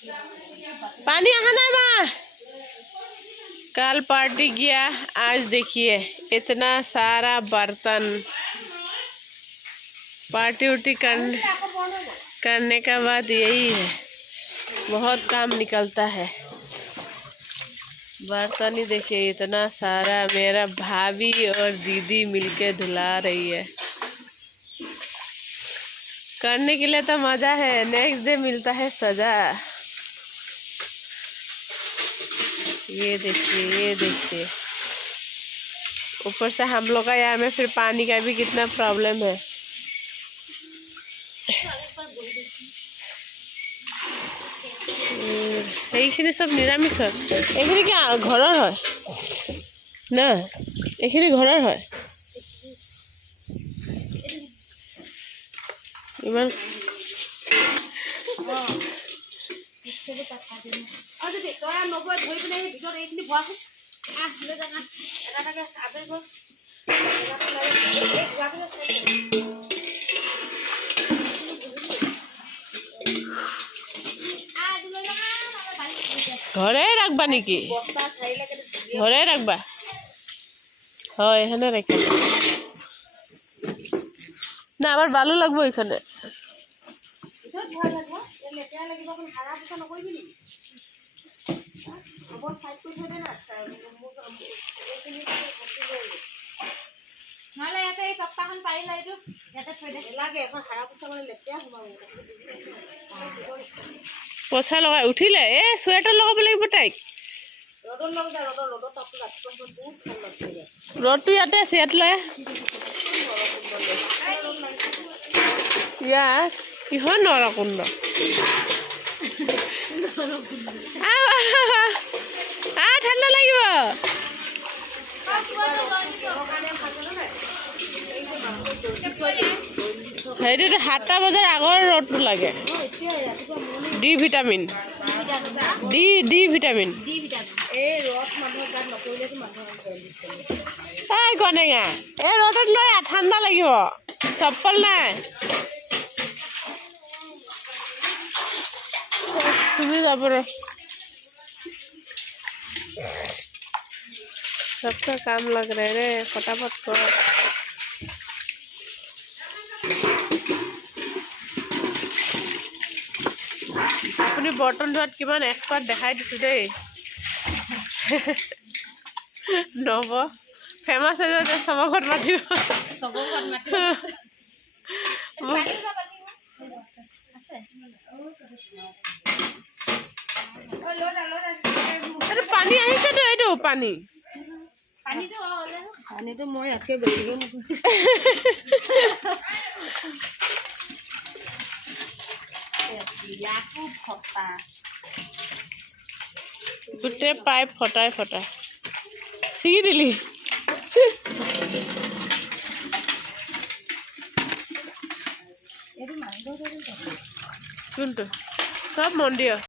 पानी आहा ना माँ। कल पार्टी किया, आज देखिए इतना सारा बर्तन। पार्टी उर्टी करने का बाद यही है, बहुत काम निकलता है। बर्तन ही देखिए इतना सारा, मेरा भाभी और दीदी मिलके धुला रही है। करने के लिए तो मजा है, नेक्स्ट डे मिलता है सजा। ये देखिए ऊपर से हम लोग का यहाँ में फिर पानी का भी कितना प्रॉब्लम है। এইখিনি सब निरामिष হয়। এইখিনি কি ঘৰৰ হয় না? এইখিনি ঘৰৰ হয়। ইমান ঘৰে ৰাখবা নেকি? ঘৰে ৰাখবা হয়, এখানে রাখা না, আবার ভালো লাগবে এখানে। পছা লগাই উঠিলে সোয়েটার লগাব লাগিব তাইক। ৰ'দটো ইয়াতে আছে, ইয়াত লৈ ইয়াত কিহৰ নৰকুণ্ড। ঠাণ্ডা লাগিব। হেৰিটো 7টা বজাৰ আগৰ ৰ'দটো লাগে। D vitamin. D vitamin. এই কনেঙা, এই ৰ'দত লৈ ঠাণ্ডা লাগিব। চপ্পল নাই, চুমি যাব ৰ। सबका काम लग रहा है रे, फटाफट करो। अपनी बर्तन धोवात किमान एक्सपार्ट देखाई दिसु देই। नव फेमास है जो सबकत मातिब। अरे पानी আহিছে তো, এইটো পানী। পানীটো মই ইয়াতকৈ বেছিকৈ গোটেই পাইপ ফটাই ছিগি দিলি। কোনটো? চব মন্দিৰ।